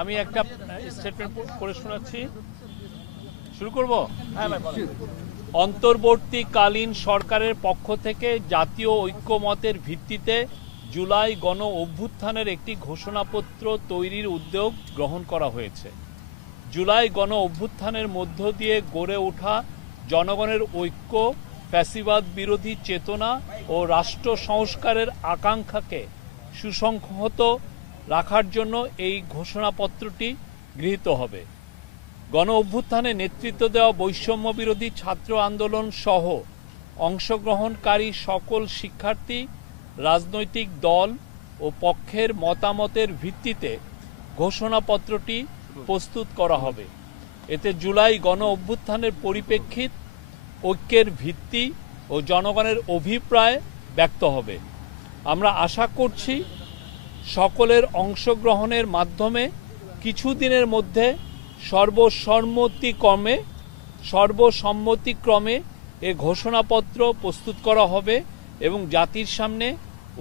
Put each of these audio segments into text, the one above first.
আমি একটা স্টেটমেন্ট করে শোনাচ্ছি, শুরু করব। অন্তর্বর্তীকালীন সরকারের পক্ষ থেকে জাতীয় ঐক্যমতের ভিত্তিতে জুলাই গণ অভ্যুত্থানের একটি ঘোষণাপত্র তৈরির উদ্যোগ গ্রহণ করা হয়েছে। জুলাই গণ অভ্যুত্থানের মধ্য দিয়ে গড়ে ওঠা জনগণের ঐক্য, ফ্যাসিবাদ বিরোধী চেতনা ও রাষ্ট্র সংস্কারের আকাঙ্ক্ষাকে সুসংহত রাখার জন্য এই ঘোষণাপত্রটি গৃহীত হবে। গণ অভ্যুত্থানে নেতৃত্ব দেওয়া বৈষম্য বিরোধী ছাত্র আন্দোলন সহ অংশগ্রহণকারী সকল শিক্ষার্থী, রাজনৈতিক দল ও পক্ষের মতামতের ভিত্তিতে ঘোষণাপত্রটি প্রস্তুত করা হবে। এতে জুলাই গণ অভ্যুত্থানের পরিপ্রেক্ষিত, ঐক্যের ভিত্তি ও জনগণের অভিপ্রায় ব্যক্ত হবে। আমরা আশা করছি সকলের অংশগ্রহণের মাধ্যমে কিছুদিনের মধ্যে সর্বসম্মতিক্রমে এ ঘোষণাপত্র প্রস্তুত করা হবে এবং জাতির সামনে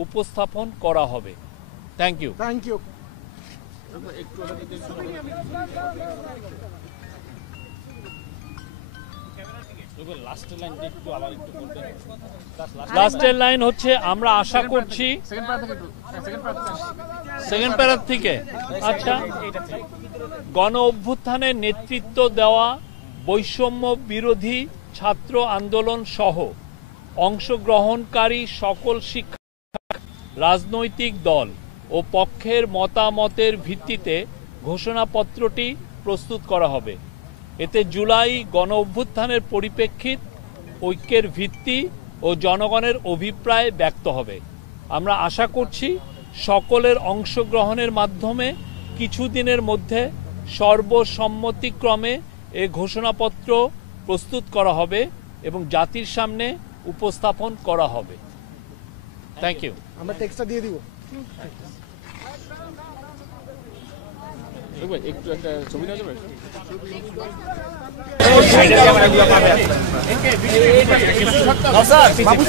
উপস্থাপন করা হবে। Thank you. লাস্টের লাইন হচ্ছে, আমরা আশা করছি সেকেন্ড প্যারা থেকে, আচ্ছা, গণ অভ্যুত্থানের নেতৃত্ব দেওয়া বৈষম্য বিরোধী ছাত্র আন্দোলন সহ অংশগ্রহণকারী সকল শিক্ষা, রাজনৈতিক দল ও পক্ষের মতামতের ভিত্তিতে ঘোষণাপত্রটি প্রস্তুত করা হবে। এতে জুলাই গণ অভ্যুত্থানের পরিপ্রেক্ষিত, ঐক্যের ভিত্তি ও জনগণের অভিপ্রায় ব্যক্ত হবে। আমরা আশা করছি সকলের অংশগ্রহণের মাধ্যমে কিছুদিনের মধ্যে সর্বসম্মতিক্রমে এ ঘোষণাপত্র প্রস্তুত করা হবে এবং জাতির সামনে উপস্থাপন করা হবে। Thank you. আমরা টেক্সটটা দিয়ে দিব। একটু একটা ছবি নেওয়া যাবে? বাবু